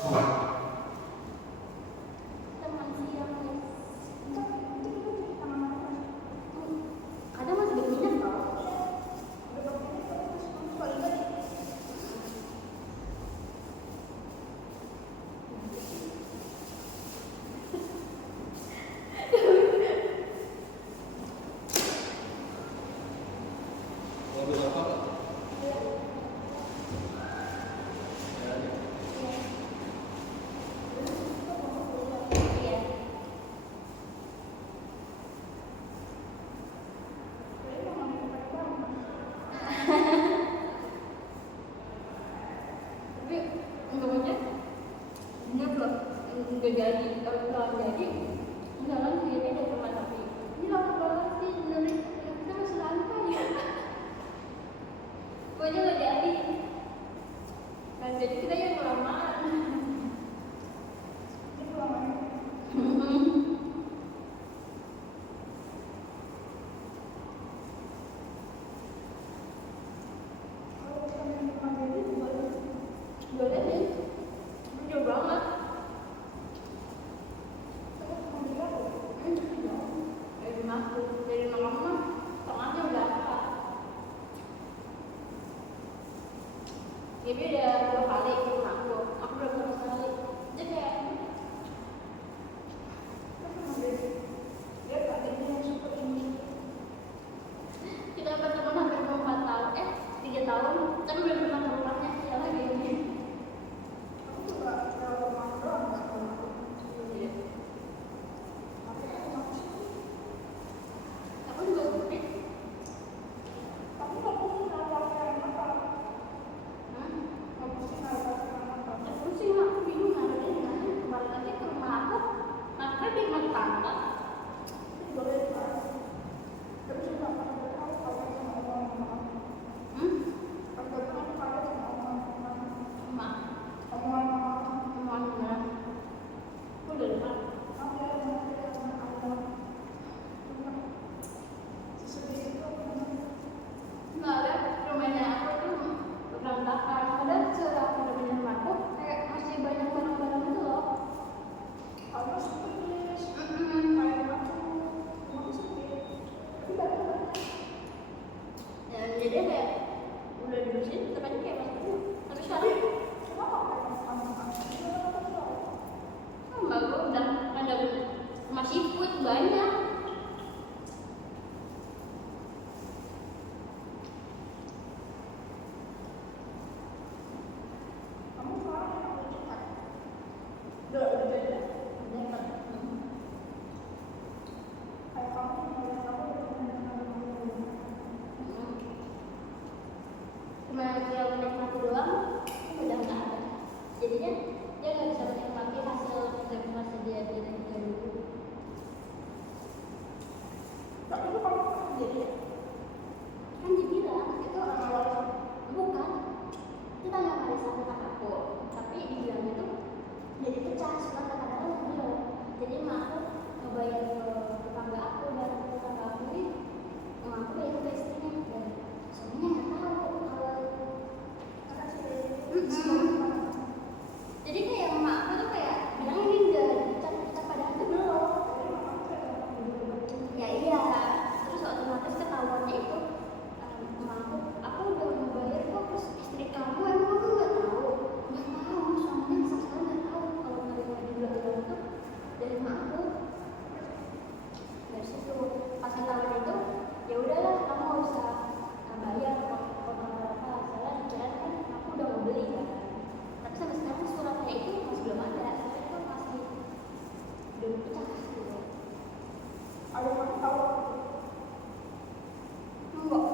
Teman siang ya. Kadang masih berminat tau. Mobil apa Pak? Nggak jadi, kalau jadi jalan sendiri aja cuma tapi ini lama banget sih sebenarnya kita masih lantai ya. Pokoknya nggak jadi. Dan jadi kita yang kelamaan. Boleh sih, jauh banget. Dari rumah kamu tengahnya udah apa? Jadi udah 2 kali ke rumah aku udah pernah sekali. Jadi kayak kita berteman hampir 4 tahun, 3 tahun, tapi belum pernah ke rumahnya ya lagi ini. Aku juga gede. Pusing lah, aku bingung naruhnya di mana. Kemarin aja ke rumah aku, naruhnya di rumah tangga. Nggak ada, rumahnya aku tuh berantakan. Padahal setelah aku udah punya rumahku, kayak masih banyak barang-barang itu loh. Dan jadi kayak udah dibersihin, tetap aja kayak masih penuh. Tapi sekarang mbak gue udah ada masih food banyak. Cuma dia menikmati doang, udah nggak ada. Jadinya dia nggak bisa menikmati hasil observasi dia dari dulu. Tapi itu kalau jadi Kan dibilang itu bukan, kita nggak Marisa tentang aku, tapi dibilang itu jadi pecah surat kadang-kadang bilang. Jadi emak aku ngebayar ke tetangga aku dan tetangga aku ini emak aku bayar ke istrinya dan suaminya nggak tahu kalau jadi kayak emak aku tuh kayak bilang ini udah dicat padahal itu belum. Ya iya, terus otomatis ketahuannya itu emak aku udah ngebayar kok, terus istri kamu emang kamu nggak tahu suaminya sama sekali nggak tahu kalau nerima di bulan itu dari emak aku. Dari situ pas ketahuan itu ya udahlah kamu nggak usah bayar potong apa salah dikira kan aku udah mau beli kan. Tapi sampai sekarang suratnya itu masih belum ada, soalnya itu masih belum pecah gitu. ada yang tahu Enggak.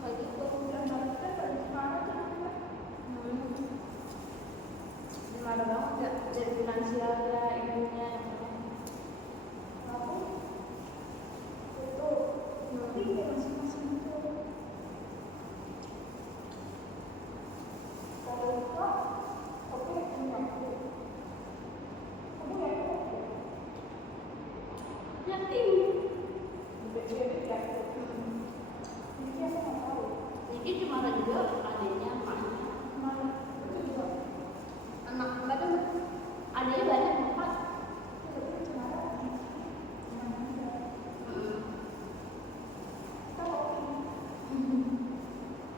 Kayak gitu. dan kita dari mana kan? Gimana banget ya dari finansialnya, ilmunya. Aku itu nanti masing-masing itu kalau itu oke punya aku kamu ya Yakin? jadi ya ini aku nggak tahu Ini cuma ada juga adanya emaknya. mana anak enggak tuh adanya banyak empat.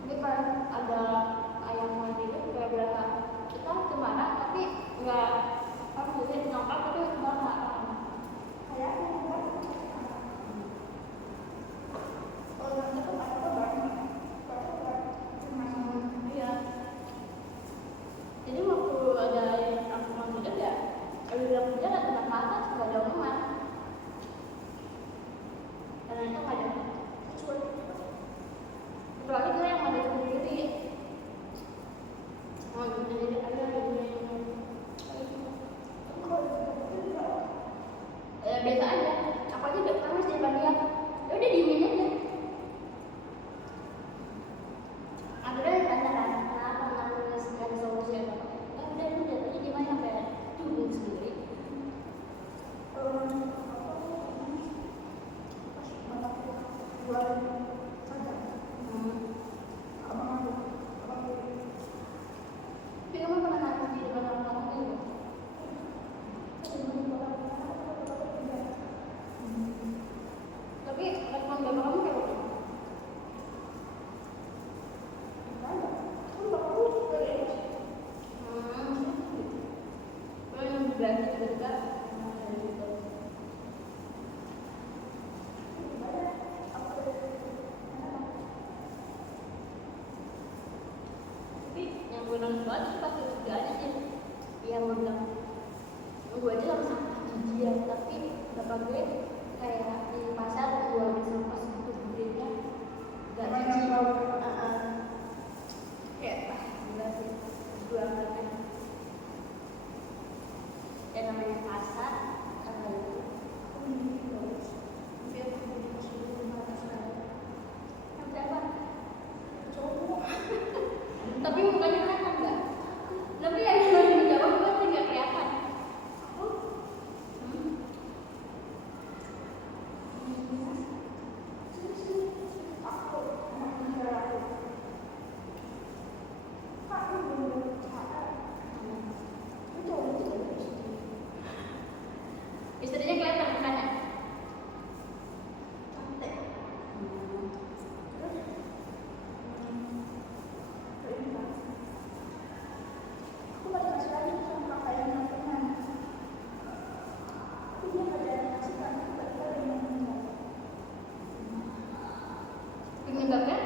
Jadi kan ada ayam mandi itu kayak berapa kita cemara tapi nggak apa maksudnya nongkrong tapi nggak iya. Jadi waktu ada aku mau kerja ya, kalau bilang kerja ada tempat makan nggak ada omongan. Karena itu nggak ada. Kecuali gue yang ada sendiri. Oh, jadi ada biasa aja. Aku aja udah pernah sih dia. Ya udah diemin aja. Akhirnya ditanya kan, kenapa nggak nulis solusi apa? Udah aja gimana sampai bingung sendiri. Tapi kamu pernah nangis di depan orang kamu gitu? Tapi respon bapak kamu kayak apa? Berarti juga tapi yang gue nangis banget sih pas kerjaannya sih yang gue bilang gue aja sama sampah jijian tapi bapak gue kayak di pasar gue habis sampah segitu gedenya gak jijik kayak gila sih gue angkatnya yang namanya pasar tapi mukanya kelihatan nggak? Tapi yang dijawab gue sih nggak kelihatan. Istrinya kelihatan mukanya. Penyebabnya?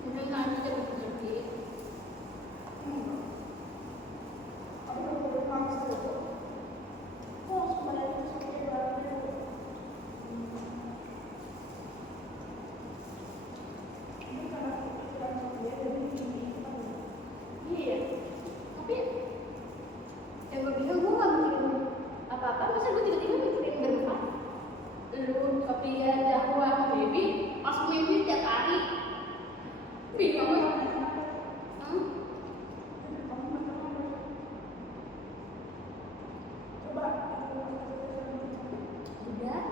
Mungkin nanti jadi sedikit. Iya. Tapi yang gue bingung gue nggak mikirin apa-apa. Masa gue tiba-tiba mikirin berempat? Lu, Sophia, Zahwa, Baby, langsung mimpi tiap hari. Bingung gue. Udah.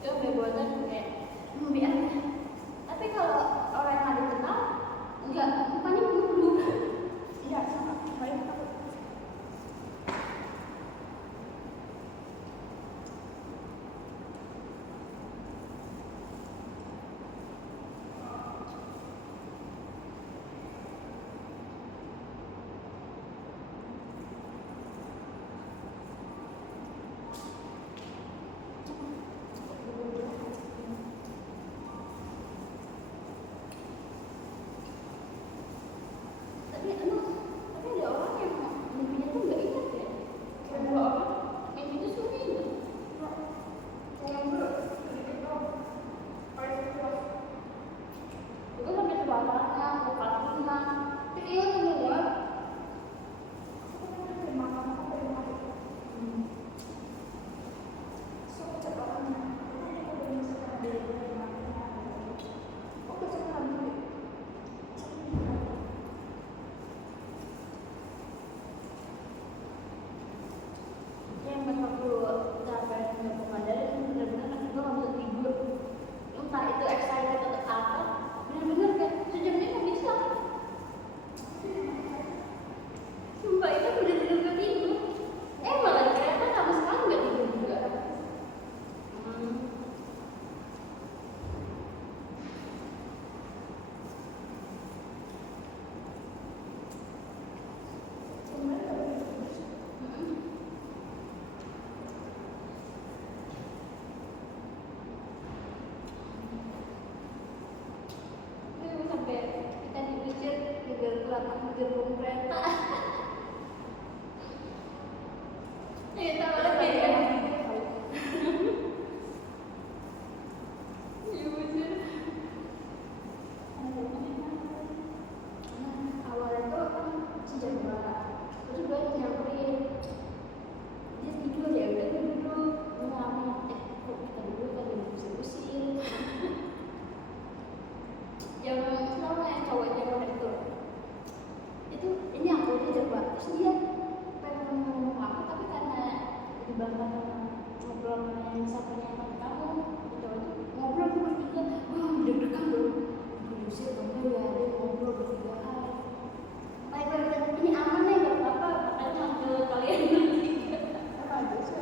Itu buatan kayak biar. Tapi kalau orang yang ada kenal, enggak, mukanya buruk. Iya, sama. Baik. siapa yang pakai kamu gitu aja ngobrol tuh bertiga deg-degan bro diusir kamu ya ada ngobrol bertiga baik ini aman nih nggak apa-apa makanya manggil kalian bertiga Apa aja sih?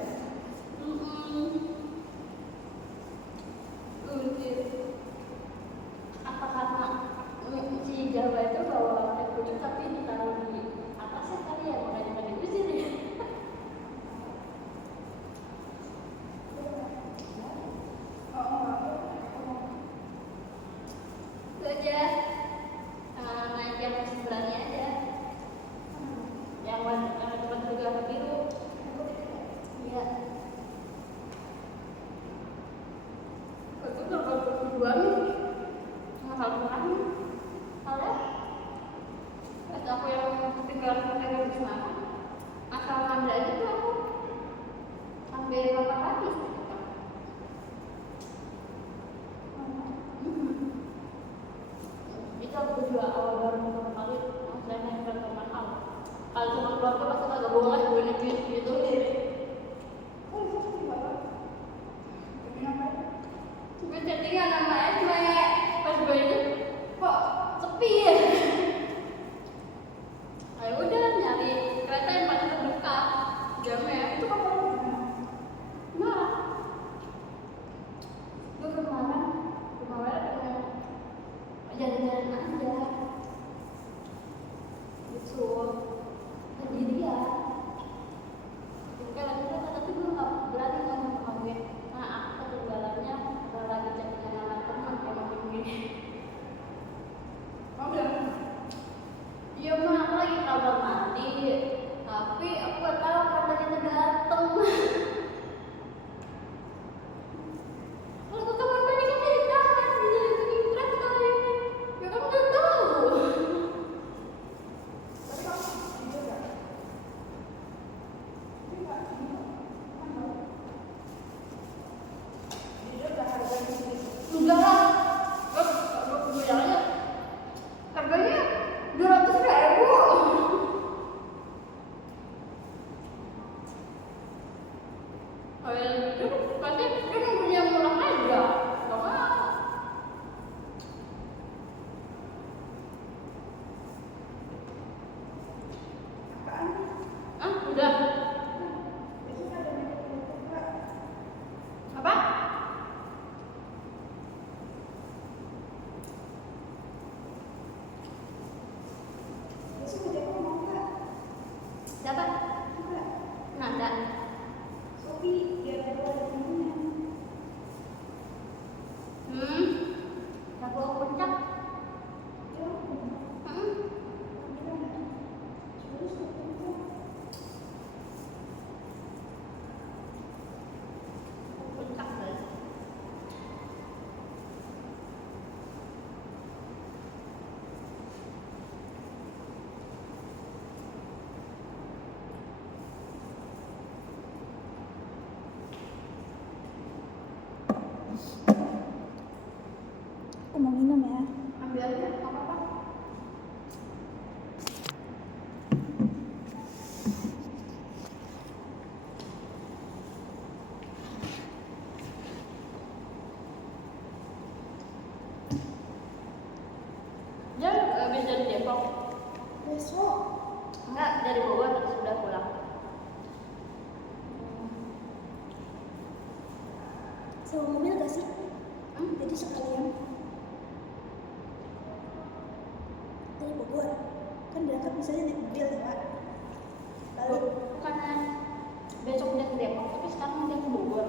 lucu apa karena si Jawa itu bawa teh kuning tapi ditaruh di atasnya kali ya makanya pada diusir ya itu aja naik yang sebelahnya aja yang tempat juga biru iya itu kalau berdua nih mahal murah nih soalnya pas aku yang ketinggalan hotel di sana asal ngambil aja tuh aku sampai berapa kali itu aku juga awal baru pertama kali saya naik kereta mahal kalau cuma keluarga pasti agak boleh gue nih gitu Oh, itu sih bapak. Namanya? gue chattingan sama Esme pas gue itu kok sepi ya ayo udah nyari kereta yang paling terdekat jamnya Itu kamu di mana? nah gue kemarin pengen jalan-jalan aja gitu sendirian kayak lagi kereta tapi gue nggak berani ngomong sama gue nah aku ketinggalannya lagi chattingan sama teman kayak gini Kamu bilang iya mah aku lagi kabar mandi tapi aku gak tahu katanya udah dateng kalau ke kamar mandi kan jadi tahan jadi tingkat kali ini ya kan udah tahu tapi kamu tidur nggak? Tapi nggak tidur. Kan tahu. Tidur nggak harganya segitu. enggak lah gue bilang aja harganya 200.000 oh ya pasti dia mau beli yang murah aja gak mau Apaan? udah Besok ada meeting juga. apa Besok udah ngomong nggak? siapa Enggak. Nanda Sophie, dia baru ada temennya. aku mau puncak Dia ngomong, gimana? Terus ketemu. puncak guys Aku mau minum ya. ambil aja nggak apa-apa dia habis dari Depok Besok. enggak dari Bogor tapi sudah pulang Sewa mobil gak sih? Jadi sekalian dari Bogor. Kan berangkat misalnya naik mobil ya Pak. Balik. bukannya besok dia ke Depok tapi sekarang dia ke Bogor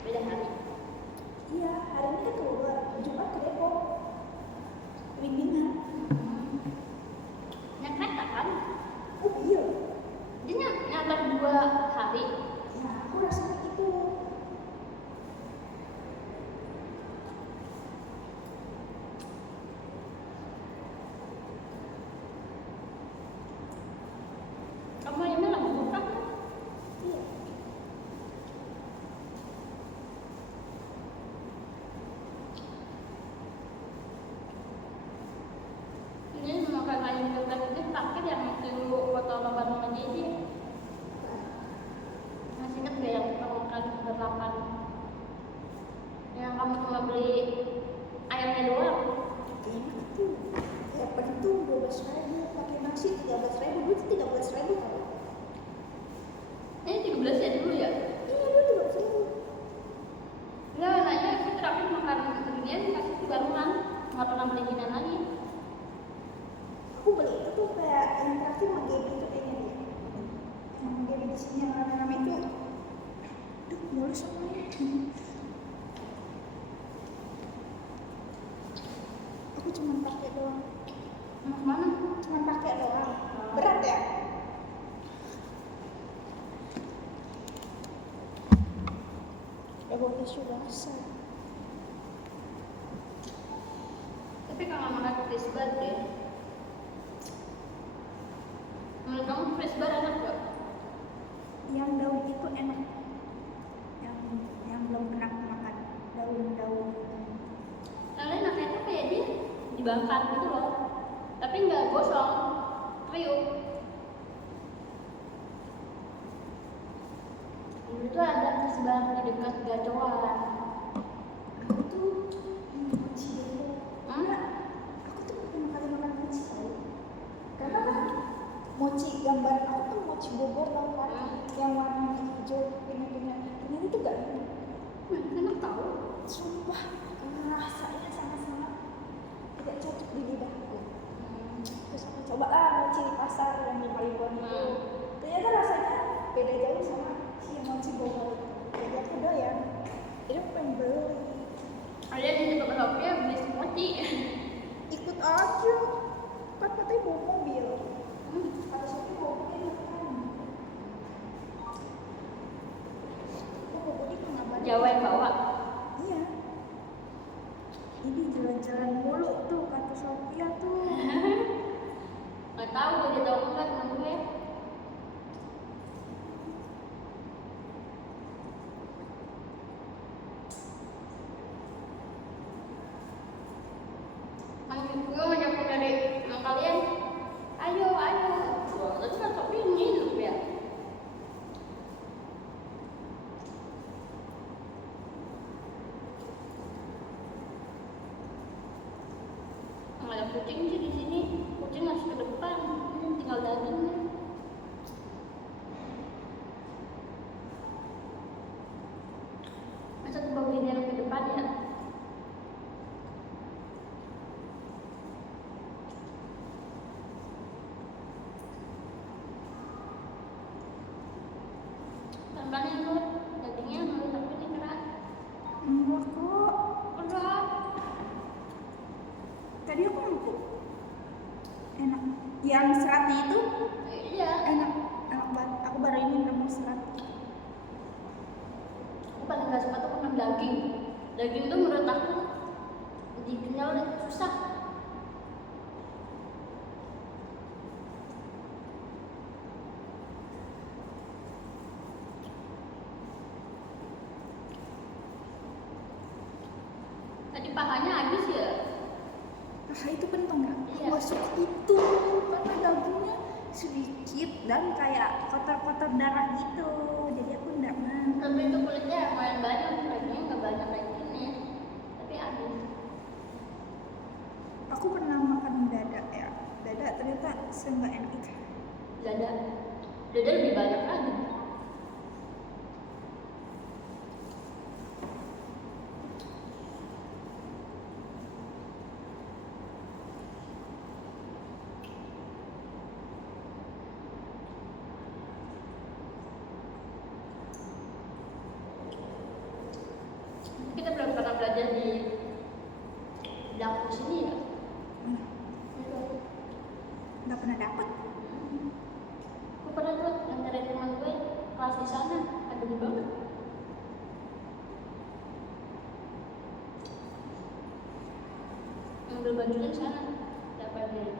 beda hari Iya, hari ini kan ke Bogor. Jumat ke Depok. Bimbingan. naik kereta kan Oh iya. dia nyantar 2 hari Nah, aku rasanya itu. kamu ini lagi buka Iya. beli ayamnya doang. Enak tuh. Ya penting 12.000, pakai nasi 13.000, dulu 13.000 kan? Ini 13 ya dulu ya. Iya dulu 13.000. Enggak, nanya aku terakhir makan beginian kasih barengan, nggak pernah beli ginian lagi. Aku beli itu tuh kayak yang terakhir Manggabe itu kayaknya dia. Yang Manggabe di sini yang rame-rame itu. Aduh, mulus semuanya. Aku cuma pakai doang. Mana? Cuma pakai doang. Berat ya? Ya boleh sudah besar. Tapi kalau makan fresh bar deh. Menurut kamu fresh bar enak gak? Yang daun itu enak. Yang belum pernah aku makan. Daun-daun. Karena enaknya tuh kayak dia dibakar gitu loh. Tapi nggak gosong, kriuk. Dulu tuh ada fresh bar di dekat gacoan. Aku tuh mochi dulu. Hmm? Aku tuh pertama kali makan mochi tau. Karena kan mochi gambar aku kan mochi Bogor tau kan, yang warna hijau pindah-pindah. Ternyata itu gak enak. Enak tau. Sumpah rasanya sangat-sangat tidak cocok di lidahku. Terus aku coba mochi di pasar yang di Malibuan itu. Ternyata rasanya beda jauh sama si yang mochi Bogor. Jadi aku doyan. Jadi aku pengen beli. Ada di tempat kopi beli mochi. Ikut aja. Kan katanya bawa mobil. Kata Sophie bawa mobil kan. Aku bawa mobil ke ngabarin. Jawa yang bawa. Iya. Ini jalan-jalan mulu tuh kata Sophia tuh. Nggak tahu dia tahu enggak temen gue. Gue ngajak dari sama kalian. Ayo. Wah, tapi kan Sophie nginep ya. Nggak ada kucing sih di sini. Kucing masih ke depan. Tinggal dagingnya. Masa tuh bagian yang ke depan ya? Tambahnya itu dagingnya mau tapi ini keras. Enggak kok. Udah. Tadi aku empuk. Enak. Yang seratnya itu Iya. enak. Enak banget. Aku baru ini nemu serat. Aku paling gak suka tuh makan daging. Daging tuh menurut aku dikenyal dan susah. Tadi pahanya habis ya. Nah itu pentong ya? Iya. Gak suka itu. Karena dagingnya sedikit dan kayak kotor-kotor darah gitu. Jadi aku enggak mau. Tapi itu kulitnya lumayan banyak, dagingnya nggak banyak kayak gini. Tapi habis. Aku pernah makan dada ya. Dada ternyata seenggak enak itu. Dada lebih banyak lagi. Kita belum pernah belajar di dapur sini ya. Nggak pernah dapet. Aku pernah tuh nganterin teman gue kelas di sana, adem banget. Ngambil bajunya di sana, dapat dia.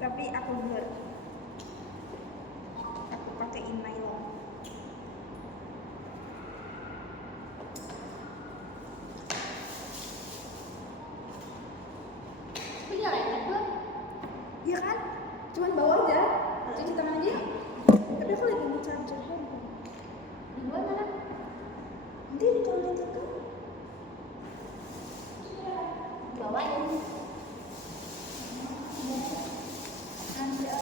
Tapi aku pakein nylon.